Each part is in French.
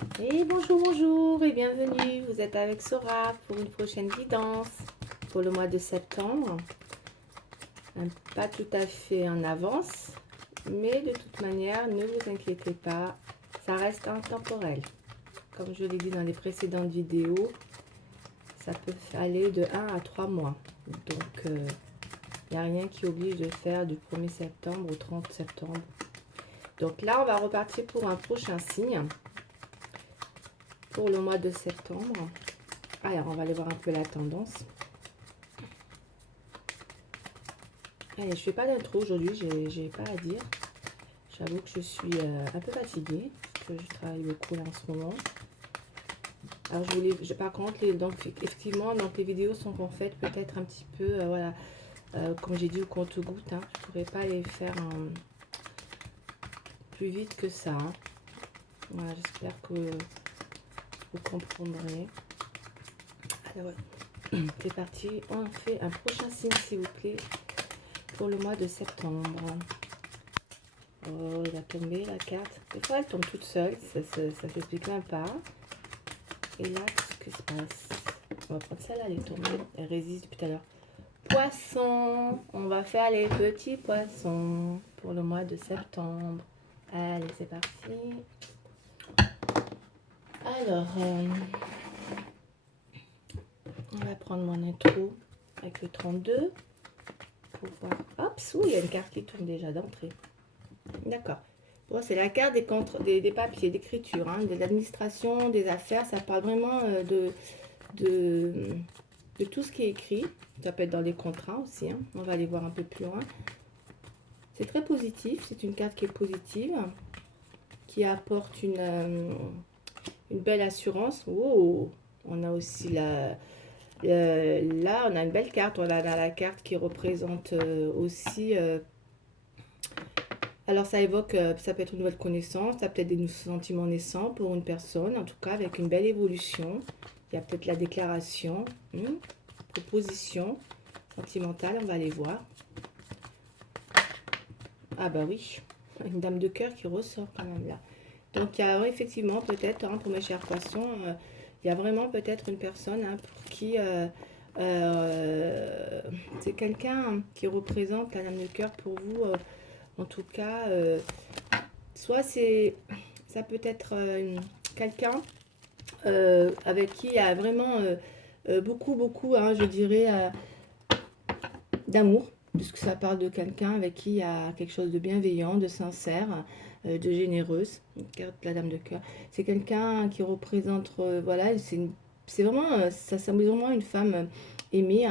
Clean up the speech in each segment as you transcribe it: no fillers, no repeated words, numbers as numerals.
Et bonjour, bonjour et bienvenue. Vous êtes avec Sora pour une prochaine guidance pour le mois de septembre. Pas tout à fait en avance, mais de toute manière, ne vous inquiétez pas, ça reste intemporel. Comme je l'ai dit dans les précédentes vidéos, ça peut aller de 1 à 3 mois. Donc, il n'y a rien qui oblige de faire du 1er septembre au 30 septembre. Donc là, on va repartir pour un prochain signe. Pour le mois de septembre. Alors, on va aller voir un peu la tendance. Allez, je fais pas d'intro aujourd'hui, j'ai pas à dire. J'avoue que je suis un peu fatiguée, parce que je travaille beaucoup là en ce moment. Alors, par contre, donc, effectivement, donc, les vidéos sont en fait peut-être un petit peu, voilà, comme j'ai dit, au compte-gouttes. Hein. Je pourrais pas les faire plus vite que ça. Hein. Voilà, j'espère que vous comprendrez. Alors, c'est parti. On fait un prochain signe, s'il vous plaît, pour le mois de septembre. Oh, il a tombé la carte. Des fois, elle tombe toute seule. Ça s'explique même pas. Et là, qu'est-ce qui se passe? On va prendre celle-là, elle est tombée. Elle résiste depuis tout à l'heure. Poisson. On va faire les petits poissons pour le mois de septembre. Allez, c'est parti. Alors, on va prendre mon intro avec le 32 pour voir. Hop, il y a une carte qui tombe déjà d'entrée. D'accord. Bon, c'est la carte des papiers, d'écriture, hein, de l'administration, des affaires. Ça parle vraiment de tout ce qui est écrit. Ça peut être dans les contrats aussi. Hein. On va aller voir un peu plus loin. C'est très positif. C'est une carte qui est positive, qui apporte une belle assurance. Oh, on a aussi là, on a une belle carte. On a la carte qui représente aussi... alors ça évoque, ça peut être une nouvelle connaissance, ça peut être des sentiments naissants pour une personne, en tout cas avec une belle évolution. Il y a peut-être la déclaration, proposition sentimentale, on va aller voir. Ah bah oui, une dame de cœur qui ressort quand même là. Donc il y a effectivement peut-être, hein, pour mes chers poissons, il y a vraiment peut-être une personne pour qui c'est quelqu'un qui représente la dame de cœur pour vous. En tout cas, soit ça peut être quelqu'un avec qui il y a vraiment beaucoup, hein, je dirais, d'amour, puisque ça parle de quelqu'un avec qui il y a quelque chose de bienveillant, de sincère, de généreuse. La dame de cœur, c'est quelqu'un qui représente, voilà, c'est vraiment, ça symbolise vraiment une femme aimée.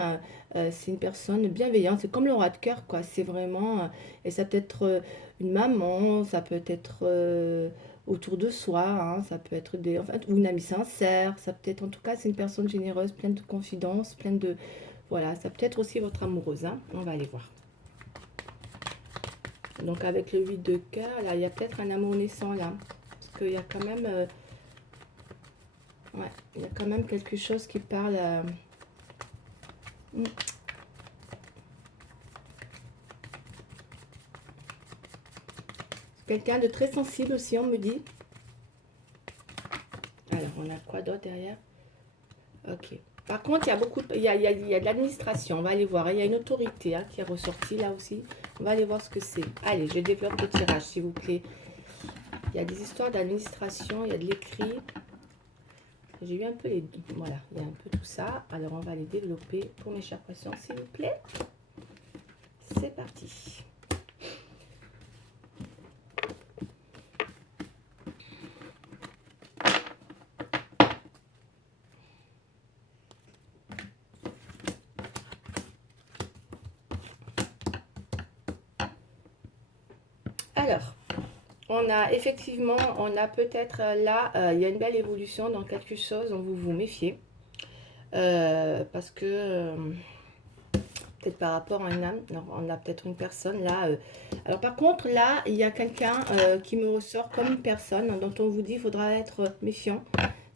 C'est une personne bienveillante. C'est comme le roi de cœur, quoi. C'est vraiment, et ça peut être une maman, ça peut être autour de soi, hein, ça peut être en fait, ou une amie sincère. Ça peut être, en tout cas, c'est une personne généreuse, pleine de confidence, pleine de, voilà, ça peut être aussi votre amoureuse, hein. On va aller voir. Donc avec le 8 de cœur, là, il y a peut-être un amour naissant là. Parce qu'il y a quand même... ouais, il y a quand même quelque chose qui parle... Quelqu'un de très sensible aussi, on me dit. Alors, on a quoi d'autre derrière? Ok. Par contre, il y a beaucoup il y a de l'administration. On va aller voir. Il y a une autorité, hein, qui est ressortie là aussi. On va aller voir ce que c'est. Allez, je développe le tirage, s'il vous plaît. Il y a des histoires d'administration, il y a de l'écrit. J'ai eu un peu les deux. Voilà, il y a un peu tout ça. Alors, on va les développer pour mes chers patients, s'il vous plaît. C'est parti. Alors, on a effectivement, on a peut-être là, il y a une belle évolution dans quelque chose dont vous vous méfiez. Parce que, peut-être par rapport à une âme, non, on a peut-être une personne là. Alors par contre, là, il y a quelqu'un qui me ressort comme une personne dont on vous dit qu'il faudra être méfiant.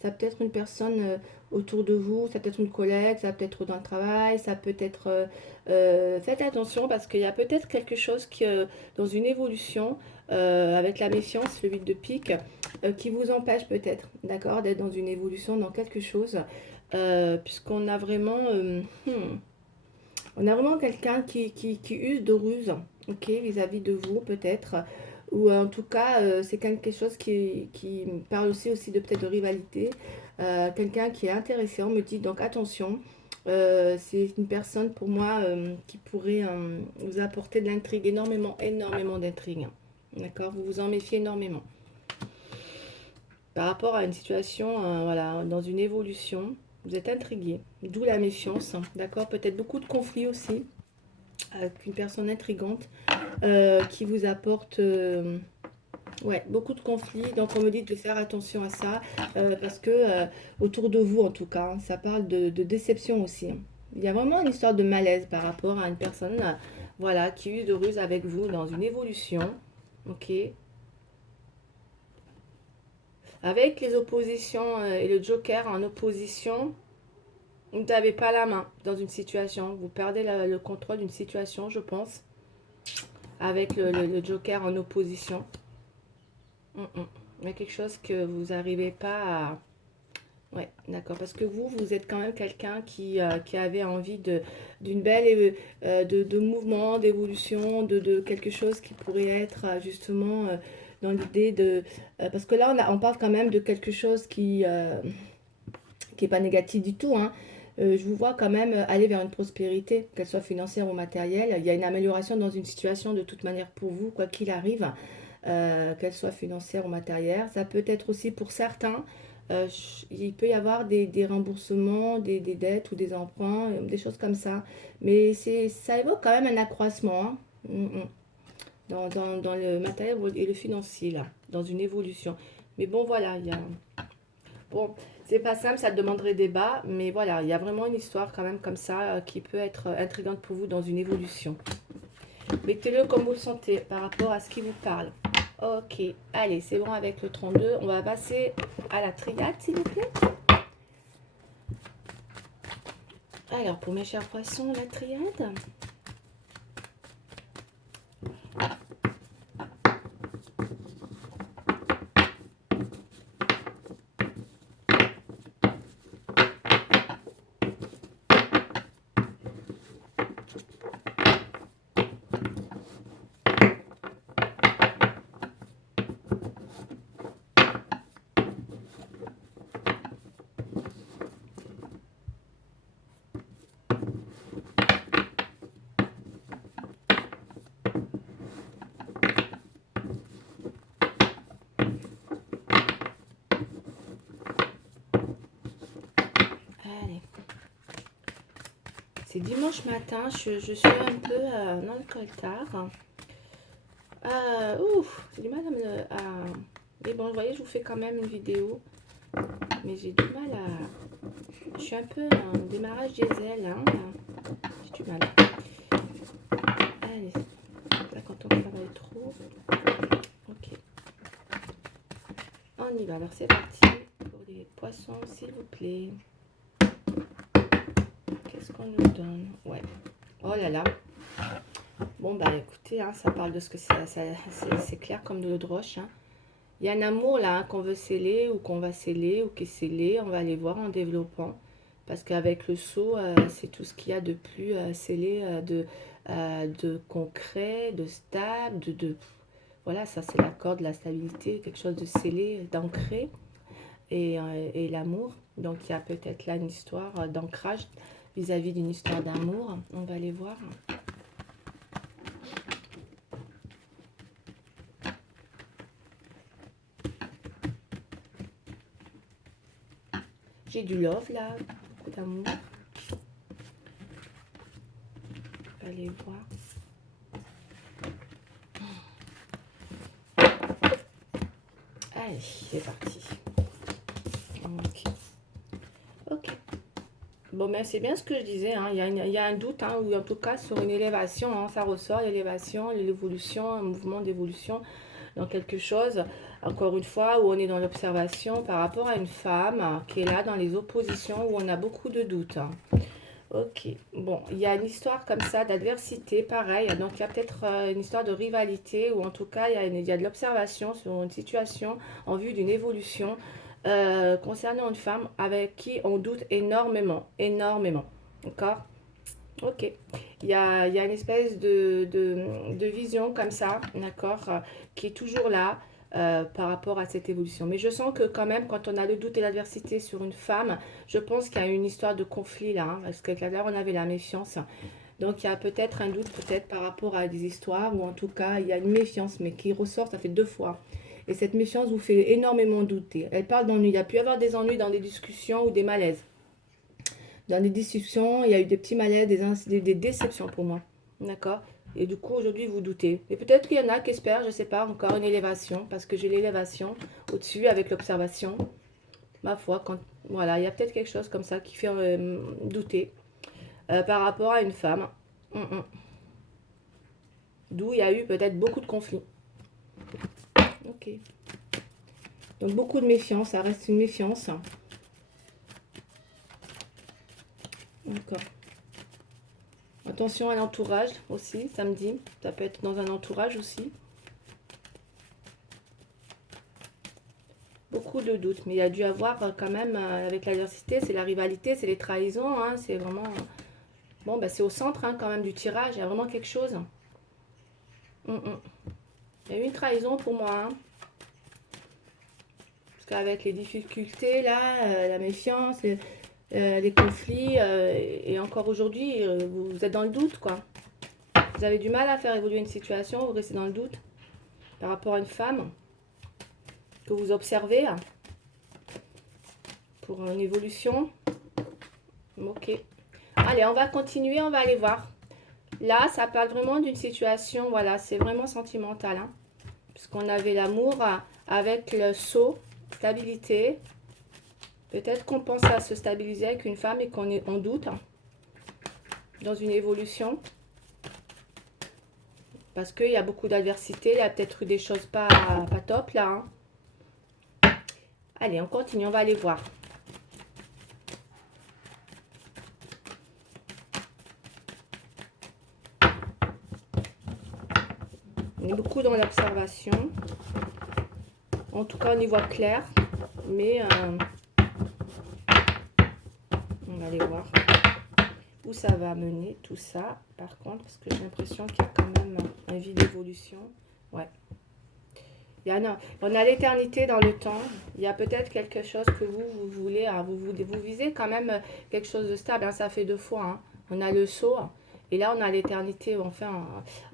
Ça peut être une personne autour de vous, ça peut être une collègue, ça peut être dans le travail, ça peut être... faites attention parce qu'il y a peut-être quelque chose qui, dans une évolution, avec la méfiance, le 8 de pique, qui vous empêche peut-être, d'accord, d'être dans une évolution, dans quelque chose, puisqu'on a vraiment, on a vraiment quelqu'un qui use de ruse, ok, vis-à-vis de vous peut-être, ou en tout cas, c'est quelque chose qui parle aussi de peut-être de rivalité, quelqu'un qui est intéressé, on me dit, donc attention, c'est une personne pour moi qui pourrait vous apporter de l'intrigue, énormément d'intrigue, d'accord, vous vous en méfiez énormément. Par rapport à une situation, voilà, dans une évolution, vous êtes intrigué, d'où la méfiance, d'accord, peut-être beaucoup de conflits aussi, avec une personne intrigante qui vous apporte ouais, beaucoup de conflits. Donc on me dit de faire attention à ça parce que autour de vous en tout cas, hein, ça parle de déception aussi, hein. Il y a vraiment une histoire de malaise par rapport à une personne voilà, qui use de ruse avec vous dans une évolution. Ok. Avec les oppositions et le joker en opposition, vous n'avez pas la main dans une situation. Vous perdez le contrôle d'une situation, je pense, avec le joker en opposition. Il y a quelque chose que vous n'arrivez pas à... Ouais, d'accord. Parce que vous êtes quand même quelqu'un qui avait envie d'une belle de mouvement, d'évolution, de quelque chose qui pourrait être justement dans l'idée de... parce que là, on parle quand même de quelque chose qui est pas négatif du tout, hein. Je vous vois quand même aller vers une prospérité, qu'elle soit financière ou matérielle. Il y a une amélioration dans une situation de toute manière pour vous, quoi qu'il arrive, qu'elle soit financière ou matérielle. Ça peut être aussi pour certains, il peut y avoir des remboursements, des dettes ou des emprunts, des choses comme ça. Mais ça évoque quand même un accroissement, hein. Dans le matériel et le financier, là, dans une évolution. Mais bon, voilà, il y a... Bon, c'est pas simple, ça demanderait débat, mais voilà, il y a vraiment une histoire quand même comme ça qui peut être intrigante pour vous dans une évolution. Mettez-le comme vous le sentez par rapport à ce qui vous parle. Ok, allez, c'est bon avec le 32. On va passer à la triade, s'il vous plaît. Alors, pour mes chers poissons, la triade. Allez. C'est dimanche matin, je suis un peu dans le coltard. Ouf, j'ai du mal à me... Mais bon, vous voyez, je vous fais quand même une vidéo. Mais j'ai du mal à... Je suis un peu en démarrage diesel, hein. J'ai du mal. Allez, là quand on travaille trop. Ok. On y va, alors c'est parti pour les poissons, s'il vous plaît. Qu'est-ce qu'on nous donne? Ouais. Oh là là. Bon, bah écoutez, hein, ça parle de ce que c'est clair comme de l'eau de roche, hein. Il y a un amour là hein, qu'on veut sceller ou qu'on va sceller ou qui est scellé. On va aller voir en développant. Parce qu'avec le seau, c'est tout ce qu'il y a de plus scellé, de concret, de stable, voilà, ça c'est l'accord de la stabilité, quelque chose de scellé, d'ancré. Et l'amour. Donc il y a peut-être là une histoire d'ancrage vis-à-vis d'une histoire d'amour. On va aller voir. J'ai du love là, beaucoup d'amour. On va aller voir. Allez, c'est parti. Ok. Bon, mais c'est bien ce que je disais, hein. Il y a un doute, hein, ou en tout cas sur une élévation, hein, ça ressort, l'élévation, l'évolution, un mouvement d'évolution dans quelque chose, encore une fois, où on est dans l'observation par rapport à une femme qui est là dans les oppositions, où on a beaucoup de doutes, hein. Ok, bon, il y a une histoire comme ça d'adversité, pareil. Donc, il y a peut-être une histoire de rivalité, ou en tout cas, il y a de l'observation sur une situation en vue d'une évolution concernant une femme avec qui on doute énormément, énormément. D'accord? Ok. Il y a une espèce de vision comme ça, d'accord, qui est toujours là par rapport à cette évolution. Mais je sens que quand même, quand on a le doute et l'adversité sur une femme, je pense qu'il y a une histoire de conflit là, hein, parce que là, on avait la méfiance. Donc il y a peut-être un doute peut-être par rapport à des histoires, ou en tout cas, il y a une méfiance, mais qui ressort, ça fait 2 fois. Et cette méfiance vous fait énormément douter. Elle parle d'ennui. Il y a pu y avoir des ennuis dans des discussions ou des malaises. Dans des discussions, il y a eu des petits malaises, des déceptions pour moi. D'accord? Et du coup, aujourd'hui, vous doutez. Et peut-être qu'il y en a qui espèrent, je ne sais pas, encore une élévation, parce que j'ai l'élévation au-dessus avec l'observation. Ma foi, quand, voilà, il y a peut-être quelque chose comme ça qui fait douter par rapport à une femme. D'où il y a eu peut-être beaucoup de conflits. Ok. Donc beaucoup de méfiance, ça reste une méfiance. D'accord. Attention à l'entourage aussi, samedi. Ça peut être dans un entourage aussi. Beaucoup de doutes, mais il y a dû avoir quand même, avec l'adversité, c'est la rivalité, c'est les trahisons, hein, c'est vraiment... Bon, bah, c'est au centre hein, quand même du tirage, il y a vraiment quelque chose. Il y a eu une trahison pour moi, hein, parce qu'avec les difficultés, là, la méfiance, les conflits, et encore aujourd'hui, vous êtes dans le doute, quoi. Vous avez du mal à faire évoluer une situation, vous restez dans le doute par rapport à une femme que vous observez pour une évolution. Ok. Allez, on va continuer, on va aller voir. Là, ça parle vraiment d'une situation, voilà, c'est vraiment sentimental. Hein, puisqu'on avait l'amour avec le saut, stabilité. Peut-être qu'on pense à se stabiliser avec une femme et qu'on est en doute hein, dans une évolution. Parce qu'il y a beaucoup d'adversité, il y a peut-être eu des choses pas top là. Hein. Allez, on continue, on va aller voir. On est beaucoup dans l'observation. En tout cas, on y voit clair. Mais on va aller voir où ça va mener tout ça. Par contre, parce que j'ai l'impression qu'il y a quand même un vide d'évolution. Ouais. On a l'éternité dans le temps. Il y a peut-être quelque chose que vous voulez. Hein, vous visez quand même quelque chose de stable. Hein, ça fait 2 fois. Hein. On a le saut. Et là, on a l'éternité. Enfin,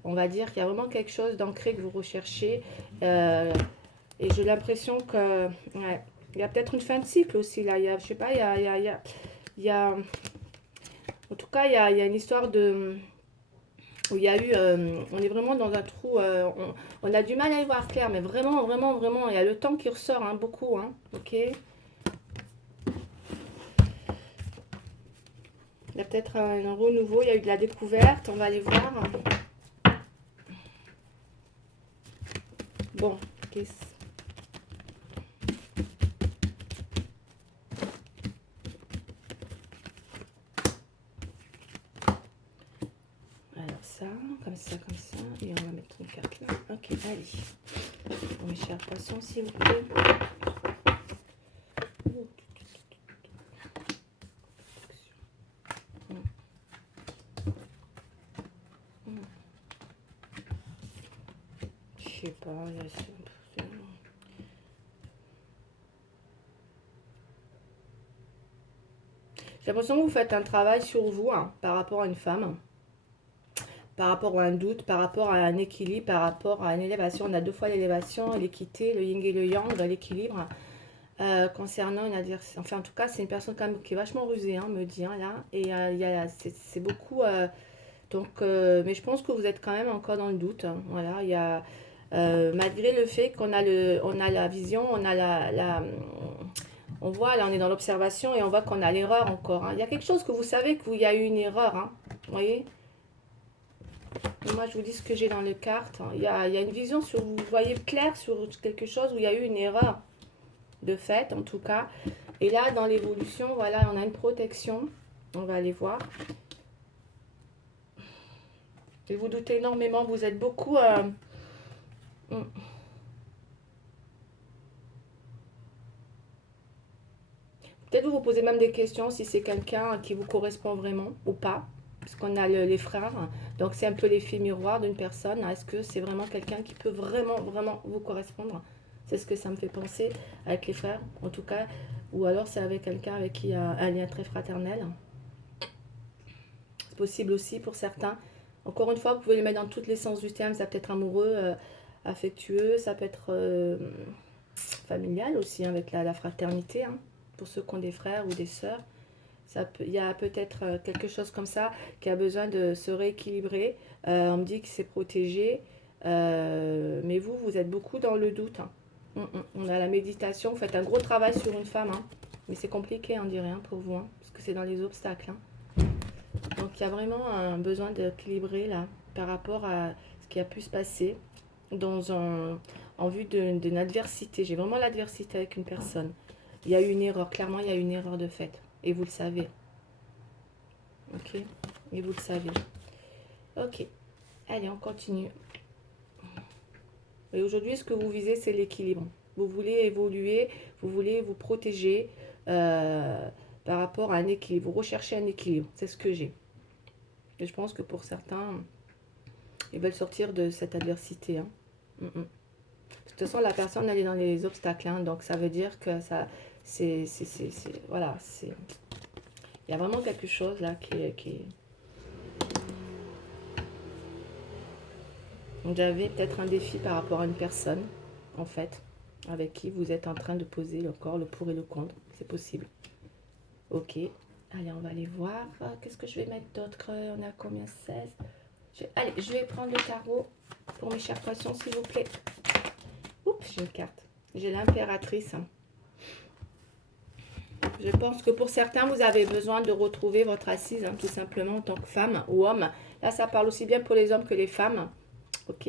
on va dire qu'il y a vraiment quelque chose d'ancré que vous recherchez. Et j'ai l'impression que... Ouais, il y a peut-être une fin de cycle aussi. Là. Il y a, je sais pas, il y a... En tout cas, il y a une histoire de... Où il y a eu... on est vraiment dans un trou... on a du mal à y voir clair. Mais vraiment, vraiment, vraiment... Il y a le temps qui ressort, hein, beaucoup. Hein, ok. Il y a peut-être un renouveau. Il y a eu de la découverte. On va aller voir. Bon. Qu'est-ce... comme ça, et on va mettre une carte là. Ok, allez. Pour mes chers poissons, s'il vous plaît. Je sais pas, là, j'ai l'impression que vous faites un travail sur vous hein, par rapport à une femme. Par rapport à un doute, par rapport à un équilibre, par rapport à une élévation. On a 2 fois l'élévation, l'équité, le yin et le yang, l'équilibre. Concernant une adversaire. Enfin, en tout cas, c'est une personne quand même qui est vachement rusée, hein, me dit, hein, là. Et c'est beaucoup... donc, mais je pense que vous êtes quand même encore dans le doute. Hein, voilà, il y a... malgré le fait qu'on a, on a la vision, on a on voit, là, on est dans l'observation et on voit qu'on a l'erreur encore. Hein. Il y a quelque chose que vous savez qu'il y a eu une erreur. Hein, vous voyez? Et moi, je vous dis ce que j'ai dans les cartes. Il y a une vision sur... Vous voyez clair sur quelque chose où il y a eu une erreur. De fait, en tout cas. Et là, dans l'évolution, voilà, on a une protection. On va aller voir. Et vous doutez énormément, vous êtes beaucoup... Peut-être vous vous posez même des questions si c'est quelqu'un qui vous correspond vraiment ou pas. Puisqu'on a les frères. Donc c'est un peu l'effet miroir d'une personne. Est-ce que c'est vraiment quelqu'un qui peut vraiment, vraiment vous correspondre? C'est ce que ça me fait penser avec les frères, en tout cas. Ou alors c'est avec quelqu'un avec qui il y a un lien très fraternel. C'est possible aussi pour certains. Encore une fois, vous pouvez les mettre dans tous les sens du terme. Ça peut être amoureux, affectueux, ça peut être familial aussi, hein, avec la fraternité, hein, pour ceux qui ont des frères ou des sœurs. Il y a peut-être quelque chose comme ça qui a besoin de se rééquilibrer. On me dit que c'est protégé, mais vous êtes beaucoup dans le doute, hein. On a la méditation, vous faites un gros travail sur une femme, hein. Mais c'est compliqué, on dirait, hein, pour vous, hein, parce que c'est dans les obstacles, hein. Donc il y a vraiment un besoin d'équilibrer là, par rapport à ce qui a pu se passer en vue d'une adversité. J'ai vraiment l'adversité avec une personne. Il y a eu une erreur, clairement il y a eu une erreur de fait. Et vous le savez. Ok. Et vous le savez. Ok. Allez, on continue. Et aujourd'hui, ce que vous visez, c'est l'équilibre. Vous voulez évoluer, vous voulez vous protéger par rapport à un équilibre. Vous recherchez un équilibre. C'est ce que j'ai. Et je pense que pour certains, ils veulent sortir de cette adversité, hein. De toute façon, la personne, elle est dans les obstacles, hein. Donc, ça veut dire que ça... Voilà, c'est... Il y a vraiment quelque chose là qui est... Vous avez peut-être un défi par rapport à une personne, en fait, avec qui vous êtes en train de poser encore le pour et le contre. C'est possible. Ok. Allez, on va aller voir. Qu'est-ce que je vais mettre d'autre? On est à combien? 16. Allez, je vais prendre le tarot pour mes chers poissons, s'il vous plaît. Oups, j'ai une carte. J'ai l'impératrice. Je pense que pour certains, vous avez besoin de retrouver votre assise, hein, tout simplement, en tant que femme ou homme. Là, ça parle aussi bien pour les hommes que les femmes. Ok.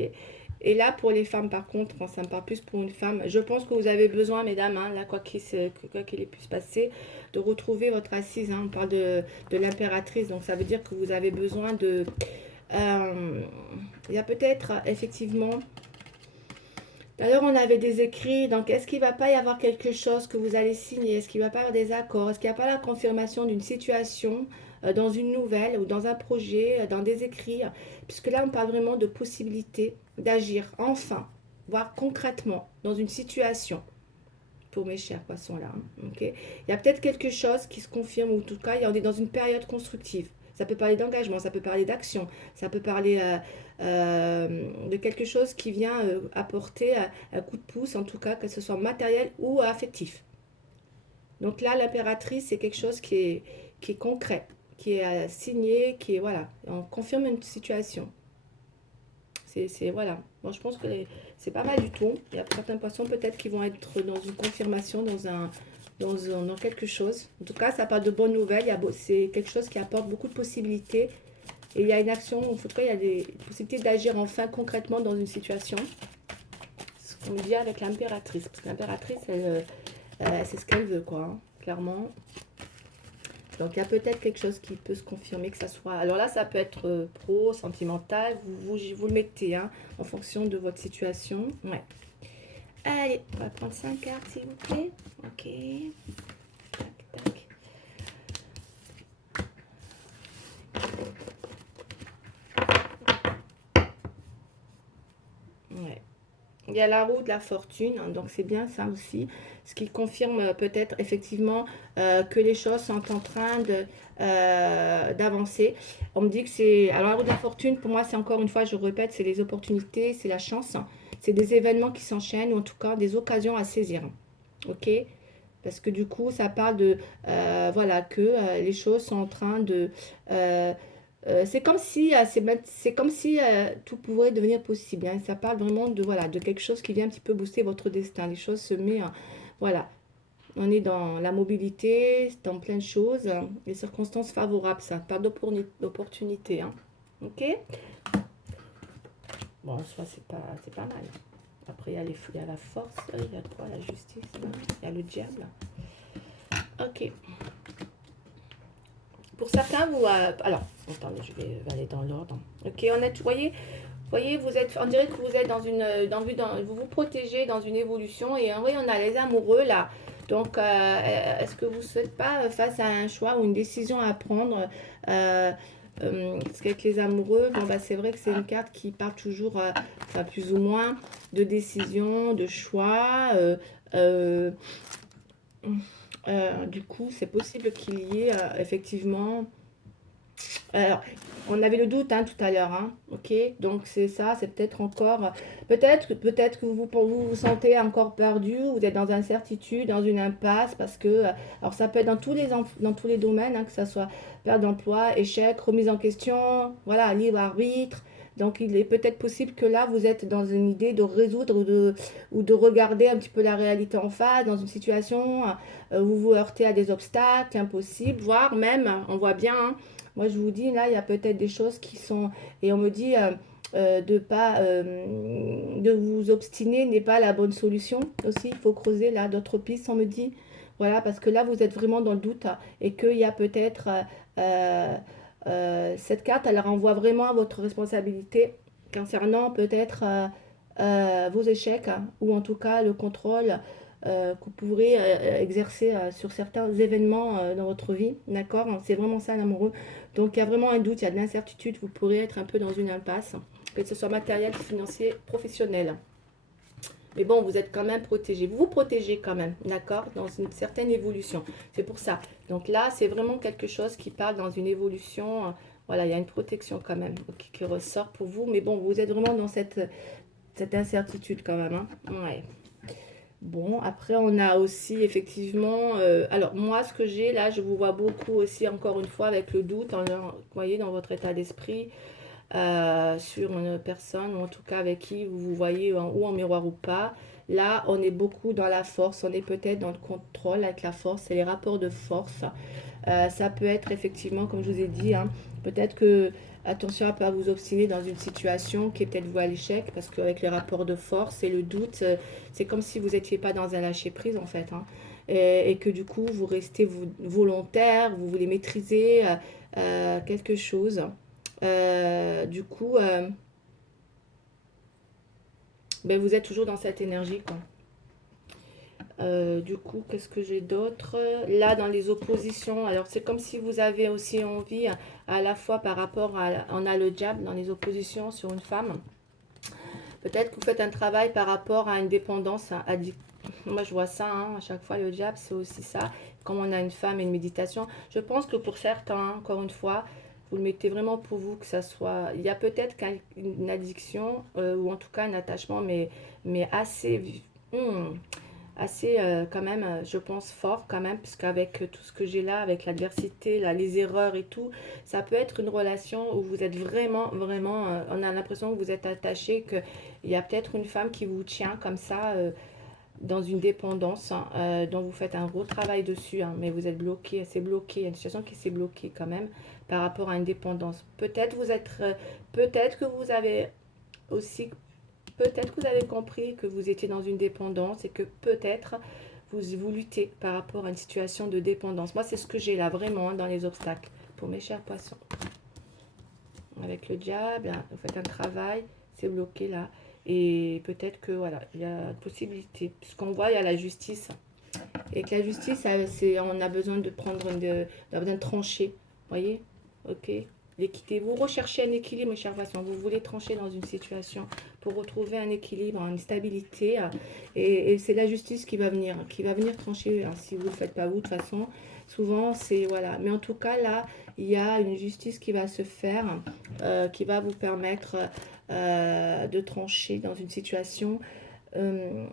Et là, pour les femmes, par contre, quand ça me parle plus pour une femme, je pense que vous avez besoin, mesdames, hein, là, quoi qu'il ait pu se passer, de retrouver votre assise, hein. On parle de l'impératrice, donc ça veut dire que vous avez besoin de... il y a peut-être, effectivement... D'ailleurs, on avait des écrits, donc est-ce qu'il ne va pas y avoir quelque chose que vous allez signer? Est-ce qu'il ne va pas y avoir des accords? Est-ce qu'il n'y a pas la confirmation d'une situation dans une nouvelle ou dans un projet, dans des écrits? Puisque là, on parle vraiment de possibilité d'agir enfin, voire concrètement, dans une situation, pour mes chers poissons là. Ok. Il y a peut-être quelque chose qui se confirme, ou en tout cas, on est dans une période constructive. Ça peut parler d'engagement, ça peut parler d'action, ça peut parler de quelque chose qui vient apporter un coup de pouce, en tout cas, que ce soit matériel ou affectif. Donc là, l'impératrice, c'est quelque chose qui est concret, qui est signé, qui est, voilà, on confirme une situation. Voilà. Bon, je pense que c'est pas mal du tout. Il y a certains poissons peut-être qui vont être dans une confirmation, dans quelque chose. En tout cas, ça parle de bonnes nouvelles. C'est quelque chose qui apporte beaucoup de possibilités. Et il y a une action, en tout cas, il y a des possibilités d'agir enfin concrètement dans une situation. Ce qu'on dit avec l'impératrice. Parce que l'impératrice, elle c'est ce qu'elle veut, quoi, hein, clairement. Donc, il y a peut-être quelque chose qui peut se confirmer, que ça soit... Alors là, ça peut être pro, sentimental. Vous le mettez, hein, en fonction de votre situation. Ouais. Allez, on va prendre 5 cartes, s'il vous plaît. Ok. Tac, tac. Ouais. Il y a la roue de la fortune, hein, donc c'est bien ça aussi. Ce qui confirme peut-être effectivement que les choses sont en train d'avancer. On me dit que c'est... Alors la roue de la fortune, pour moi, c'est encore une fois, je répète, c'est les opportunités, c'est la chance. C'est des événements qui s'enchaînent, ou en tout cas des occasions à saisir. Ok? Parce que du coup, ça parle de... voilà, que les choses sont en train de... c'est comme si, c'est comme si tout pourrait devenir possible, hein. Ça parle vraiment de, voilà, de quelque chose qui vient un petit peu booster votre destin. Les choses se mettent, voilà, on est dans la mobilité, dans plein de choses, hein. Les circonstances favorables, ça parle d'opportunité, hein. Ok. Bon, soit c'est pas mal. Après, il y a la force, il y a quoi, la justice, il y a le diable. Ok. pour certains, vous... alors, attendez, je vais aller dans l'ordre. Ok, voyez, vous êtes, on dirait que vous êtes vous vous protégez dans une évolution. Et en vrai, on a les amoureux là. Donc, est-ce que vous ne êtes pas face à un choix ou une décision à prendre parce qu'avec les amoureux, bon, bah, c'est vrai que c'est une carte qui parle toujours, enfin, plus ou moins, de décision, de choix. Euh, du coup, c'est possible qu'il y ait effectivement. Alors, on avait le doute hein, tout à l'heure, hein, ok? Donc c'est ça, c'est peut-être encore, peut-être que vous sentez encore perdu, vous êtes dans incertitude, dans une impasse, parce que, alors ça peut être dans tous les domaines, hein, que ça soit perte d'emploi, échec, remise en question, voilà, libre arbitre. Donc il est peut-être possible que là, vous êtes dans une idée de résoudre ou de regarder un petit peu la réalité en face, dans une situation où vous vous heurtez à des obstacles impossibles, voire même, on voit bien, hein, moi, je vous dis, là, il y a peut-être des choses qui sont... Et on me dit de vous obstiner n'est pas la bonne solution. Aussi, il faut creuser là d'autres pistes, on me dit. Voilà, parce que là, vous êtes vraiment dans le doute et qu'il y a peut-être... euh, cette carte, elle renvoie vraiment à votre responsabilité concernant peut-être vos échecs ou en tout cas le contrôle que vous pourrez exercer sur certains événements dans votre vie. D'accord? C'est vraiment ça l'amoureux. Donc il y a vraiment un doute, il y a de l'incertitude, vous pourrez être un peu dans une impasse, que ce soit matériel, financier, professionnel. Mais bon, vous êtes quand même protégé. Vous vous protégez quand même, d'accord? Dans une certaine évolution. C'est pour ça. Donc là, c'est vraiment quelque chose qui parle dans une évolution. Voilà, il y a une protection quand même qui ressort pour vous. Mais bon, vous êtes vraiment dans cette incertitude quand même. Hein. Ouais. Bon, après, on a aussi effectivement... alors, moi, ce que j'ai là, je vous vois beaucoup aussi, encore une fois, avec le doute, vous voyez, dans votre état d'esprit, sur une personne, ou en tout cas avec qui vous vous voyez ou en miroir ou pas. Là, on est beaucoup dans la force, on est peut-être dans le contrôle avec la force, c'est les rapports de force. Ça peut être effectivement, comme je vous ai dit, hein, peut-être que, attention à ne pas vous obstiner dans une situation qui est peut-être vouée à l'échec, parce qu'avec les rapports de force et le doute, c'est comme si vous n'étiez pas dans un lâcher-prise en fait. Hein, et que du coup, vous restez volontaire, vous voulez maîtriser quelque chose. Du coup, ben, vous êtes toujours dans cette énergie, quoi. Du coup, qu'est-ce que j'ai d'autre? Là, dans les oppositions, alors c'est comme si vous avez aussi envie, à la fois par rapport à... On a le diable dans les oppositions sur une femme. Peut-être que vous faites un travail par rapport à une dépendance Moi, je vois ça, hein, à chaque fois, le diable, c'est aussi ça. Comme on a une femme et une méditation. Je pense que pour certains, hein, encore une fois, vous le mettez vraiment pour vous, que ça soit... Il y a peut-être une addiction, ou en tout cas un attachement, mais assez... assez quand même, je pense, fort quand même, puisqu'avec tout ce que j'ai là, avec l'adversité, là, les erreurs et tout, ça peut être une relation où vous êtes vraiment, on a l'impression que vous êtes attaché, qu'il y a peut-être une femme qui vous tient comme ça, dans une dépendance, hein, dont vous faites un gros travail dessus, hein, mais vous êtes bloqué, c'est bloqué, il y a une situation qui s'est bloquée quand même par rapport à une dépendance. Peut-être que vous avez aussi peut-être que vous avez compris que vous étiez dans une dépendance et que peut-être vous luttez par rapport à une situation de dépendance. Moi, c'est ce que j'ai là, vraiment, hein, dans les obstacles, pour mes chers poissons. Avec le diable, hein, vous faites un travail, c'est bloqué là. Et peut-être que, voilà, il y a possibilité. Puisqu'on voit, il y a la justice. Et que la justice, on a besoin de on a besoin de trancher. Vous voyez? Ok. L'équité. Vous recherchez un équilibre, mes chers poissons. Vous voulez trancher dans une situation pour retrouver un équilibre, une stabilité. Et c'est la justice qui va venir trancher. Alors, si vous ne le faites pas vous, de toute façon, souvent, c'est... Voilà. Mais en tout cas, là, il y a une justice qui va se faire, qui va vous permettre de trancher dans une situation. Euh,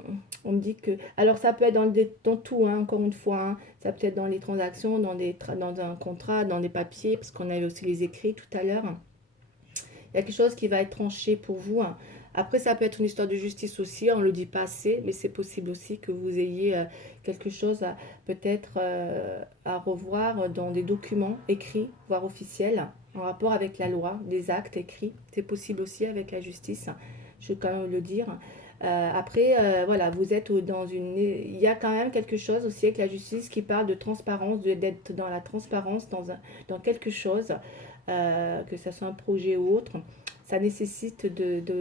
on me dit que... Alors ça peut être dans tout, hein, encore une fois. Hein. Ça peut être dans les transactions, dans un contrat, dans des papiers, parce qu'on avait aussi les écrits tout à l'heure. Il y a quelque chose qui va être tranché pour vous. Hein. Après, ça peut être une histoire de justice aussi, on ne le dit pas assez, mais c'est possible aussi que vous ayez quelque chose peut-être à revoir dans des documents écrits, voire officiels, en rapport avec la loi, des actes écrits. C'est possible aussi avec la justice, je vais quand même le dire. Après, voilà, vous êtes dans une... Il y a quand même quelque chose aussi avec la justice qui parle de transparence, d'être dans la transparence dans quelque chose, que ce soit un projet ou autre. Ça nécessite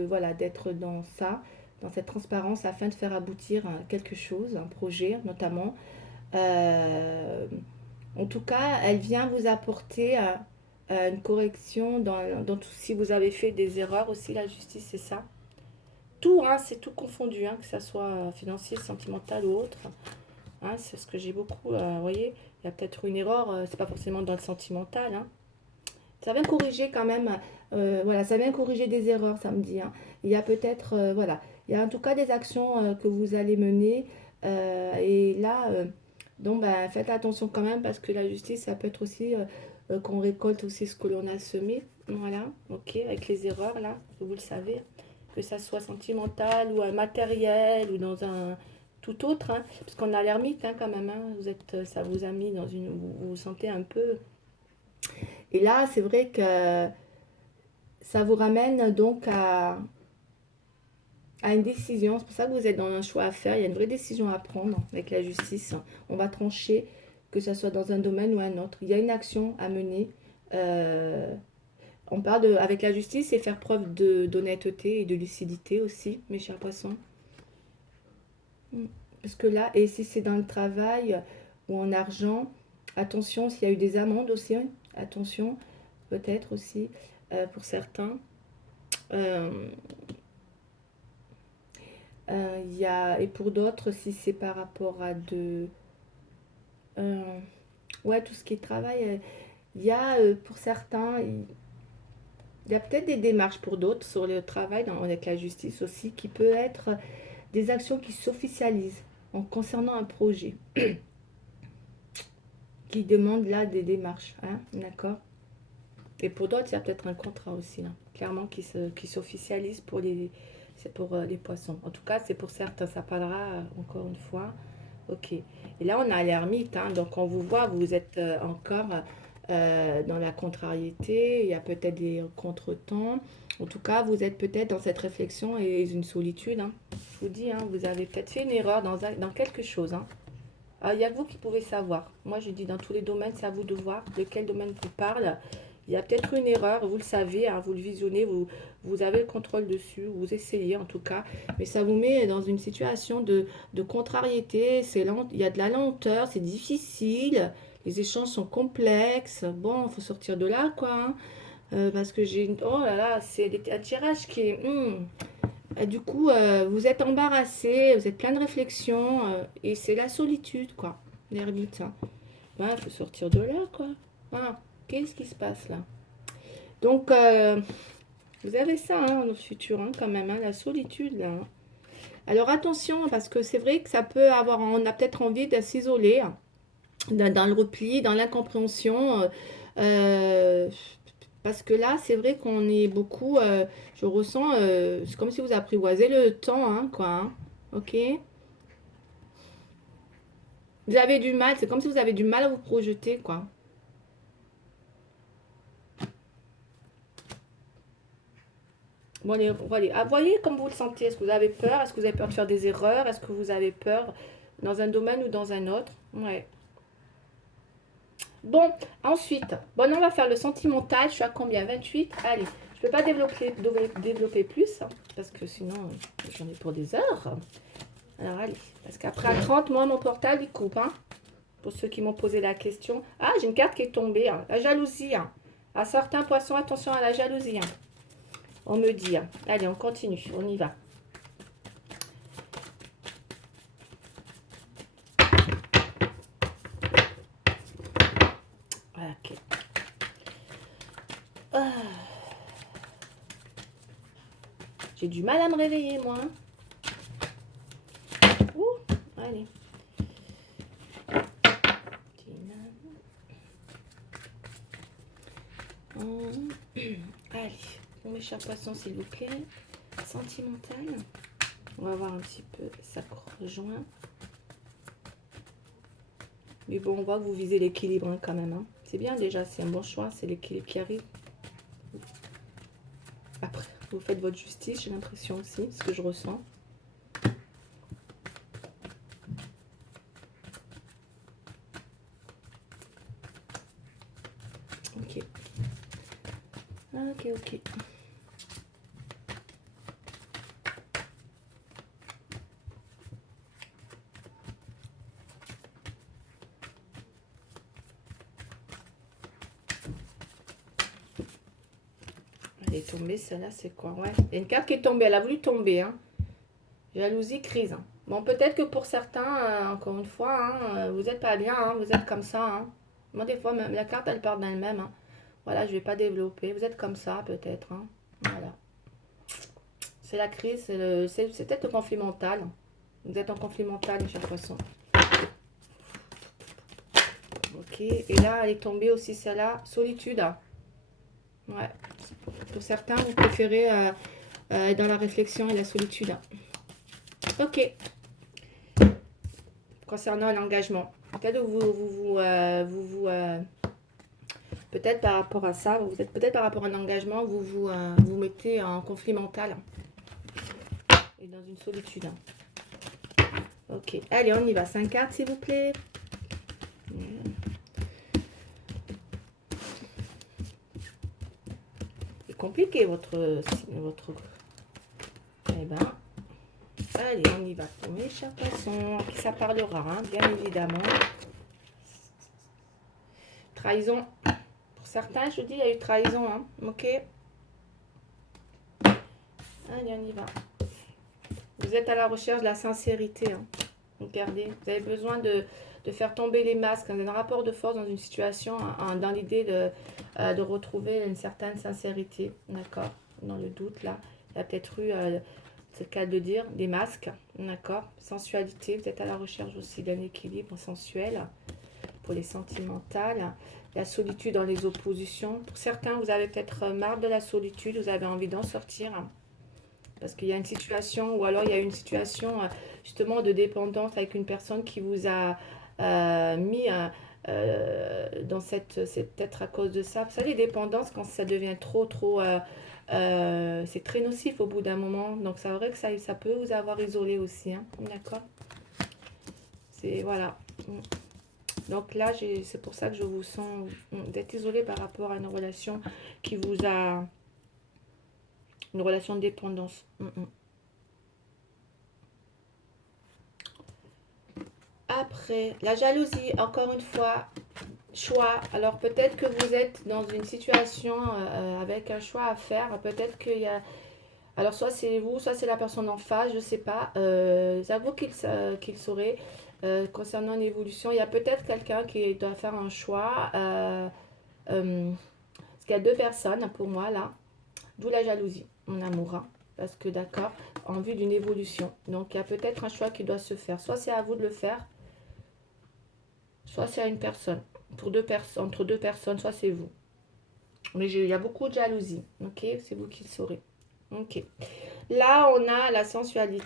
voilà, d'être dans ça, dans cette transparence afin de faire aboutir quelque chose, un projet notamment. Euh, En tout cas, elle vient vous apporter une correction dans tout. Si vous avez fait des erreurs aussi, la justice, c'est ça. Tout, hein, c'est tout confondu, hein, que ça soit financier, sentimental ou autre. Hein, c'est ce que j'ai beaucoup. Vous voyez, il y a peut-être une erreur, c'est pas forcément dans le sentimental. Hein. Ça vient corriger quand même. Voilà, ça vient corriger des erreurs, ça me dit. Hein. Il y a peut-être, voilà, il y a en tout cas des actions que vous allez mener. Et là, donc, ben, faites attention quand même parce que la justice, ça peut être aussi qu'on récolte aussi ce que l'on a semé. Voilà, ok, avec les erreurs là, vous le savez, que ça soit sentimental ou matériel ou dans un tout autre, hein, parce qu'on a l'ermite hein, quand même. Hein, vous êtes, ça vous a mis dans une, vous vous sentez un peu. Et là, c'est vrai que ça vous ramène donc à une décision. C'est pour ça que vous êtes dans un choix à faire. Il y a une vraie décision à prendre avec la justice. On va trancher, que ce soit dans un domaine ou un autre. Il y a une action à mener. Euh, on parle avec la justice et faire preuve d'honnêteté et de lucidité aussi, mes chers poissons. Parce que là, et si c'est dans le travail ou en argent, attention s'il y a eu des amendes aussi. Hein. Attention, peut-être aussi pour certains. Euh, et pour d'autres, si c'est par rapport à euh, ouais, tout ce qui est travail, il y a pour certains, il y a peut-être des démarches pour d'autres sur le travail avec la justice aussi, qui peut être des actions qui s'officialisent en concernant un projet, qui demande là des démarches, hein, d'accord. Et pour d'autres, il y a peut-être un contrat aussi, là, clairement, qui s'officialise c'est pour les poissons. En tout cas, c'est pour certains, ça parlera encore une fois. Ok. Et là, on a l'ermite, hein, donc on vous voit, vous êtes encore dans la contrariété, il y a peut-être des contretemps. En tout cas, vous êtes peut-être dans cette réflexion et une solitude. Hein. Je vous dis, hein, vous avez peut-être fait une erreur dans quelque chose. Hein. Alors, il y a que vous qui pouvez savoir. Moi, je dis dans tous les domaines, c'est à vous de voir de quel domaine vous parle. Il y a peut-être une erreur, vous le savez, hein, vous le visionnez, vous avez le contrôle dessus, vous essayez en tout cas, mais ça vous met dans une situation de contrariété, il y a de la lenteur, c'est difficile, les échanges sont complexes, bon, il faut sortir de là, quoi, hein, parce que oh là là, c'est un tirage qui est... du coup, vous êtes embarrassé, vous êtes plein de réflexions, et c'est la solitude, quoi, l'ermite. Hein. Ben, il faut sortir de là, quoi. Voilà. Qu'est-ce qui se passe là? Donc, vous avez ça hein, dans le futur, hein, quand même, hein, la solitude, là. Hein. Alors, attention, parce que c'est vrai que ça peut avoir... On a peut-être envie de s'isoler hein, dans le repli, dans l'incompréhension. Parce que là, c'est vrai qu'on est beaucoup... je ressens... c'est comme si vous apprivoisez le temps, hein, quoi. Hein. Ok? Vous avez du mal, c'est comme si vous avez du mal à vous projeter, quoi. Bon, allez, ah, voyez comme vous le sentez. Est-ce que vous avez peur? Est-ce que vous avez peur de faire des erreurs? Est-ce que vous avez peur dans un domaine ou dans un autre? Ouais. Bon, ensuite, bon, on va faire le sentimental. Je suis à combien? 28. Allez, je ne peux pas développer plus, hein, parce que sinon, j'en ai pour des heures. Alors, allez, parce qu'après, à 30, moi, mon portable, il coupe. Hein, pour ceux qui m'ont posé la question. Ah, j'ai une carte qui est tombée. Hein, la jalousie. Hein. À certains poissons, attention à la jalousie. Hein. On me dit. Hein. Allez, on continue. On y va. Ok. Ah. J'ai du mal à me réveiller, moi. Ouh, allez. Allez, pour mes chers poissons, s'il vous plaît. Sentimental. On va voir un petit peu, ça rejoint. Mais bon, on voit que vous visez l'équilibre hein, quand même. Hein. C'est bien déjà, c'est un bon choix, c'est l'équilibre qui arrive. Après, vous faites votre justice, j'ai l'impression aussi, ce que je ressens. Ok. Ok, ok. Elle est tombée, celle-là, c'est quoi? Ouais, il y a une carte qui est tombée, elle a voulu tomber, hein. Jalousie, crise. Hein. Bon, peut-être que pour certains, encore une fois, hein, vous n'êtes pas bien, hein, vous êtes comme ça. Hein. Moi, des fois, même la carte, elle part d'elle-même. Hein. Voilà, je ne vais pas développer. Vous êtes comme ça, peut-être. Hein. Voilà. C'est la crise, c'est peut-être le conflit mental. Vous êtes en conflit mental, mes chers poissons. Ok, et là, elle est tombée aussi, celle-là. Solitude. Ouais. Pour certains, vous préférez être dans la réflexion et la solitude. Ok. Concernant l'engagement. Peut-être peut-être par rapport à ça, vous êtes peut-être par rapport à un engagement, vous mettez en conflit mental et dans une solitude. Ok, allez, on y va. 5 cartes, s'il vous plaît. C'est compliqué, votre... Eh ben, allez, on y va pour mes chers poissons. Qui ça parlera, hein, bien évidemment. Trahison. Pour certains, je vous dis, il y a eu trahison. Hein. Ok. Allez, on y va. Vous êtes à la recherche de la sincérité. Hein. Regardez, vous avez besoin de faire tomber les masques, un rapport de force dans une situation, dans l'idée de retrouver une certaine sincérité. D'accord. Dans le doute, là, il y a peut-être eu, c'est le cas de dire, des masques. D'accord. Sensualité, vous êtes à la recherche aussi d'un équilibre sensuel pour les sentimentales. La solitude dans les oppositions. Pour certains, vous avez peut-être marre de la solitude, vous avez envie d'en sortir. Parce qu'il y a une situation, ou alors il y a une situation justement de dépendance avec une personne qui vous a mis dans c'est peut-être à cause de ça. Vous savez, les dépendances, quand ça devient trop, c'est très nocif au bout d'un moment. Donc c'est vrai que ça peut vous avoir isolé aussi. Hein, d'accord. C'est, voilà. Donc là, c'est pour ça que je vous sens d'être isolé par rapport à une relation qui vous a... Une relation de dépendance. Après, la jalousie, encore une fois, choix. Alors peut-être que vous êtes dans une situation avec un choix à faire. Peut-être qu'il y a... Alors soit c'est vous, soit c'est la personne en face, je ne sais pas. J'avoue qu'il saurait. Concernant une évolution, il y a peut-être quelqu'un qui doit faire un choix. Parce qu'il y a deux personnes pour moi là. D'où la jalousie, mon amour. Hein. Parce que d'accord, en vue d'une évolution. Donc il y a peut-être un choix qui doit se faire. Soit c'est à vous de le faire, soit c'est à une personne. Pour entre deux personnes, soit c'est vous. Mais il y a beaucoup de jalousie. Ok, c'est vous qui le saurez. Ok. Là, on a la sensualité.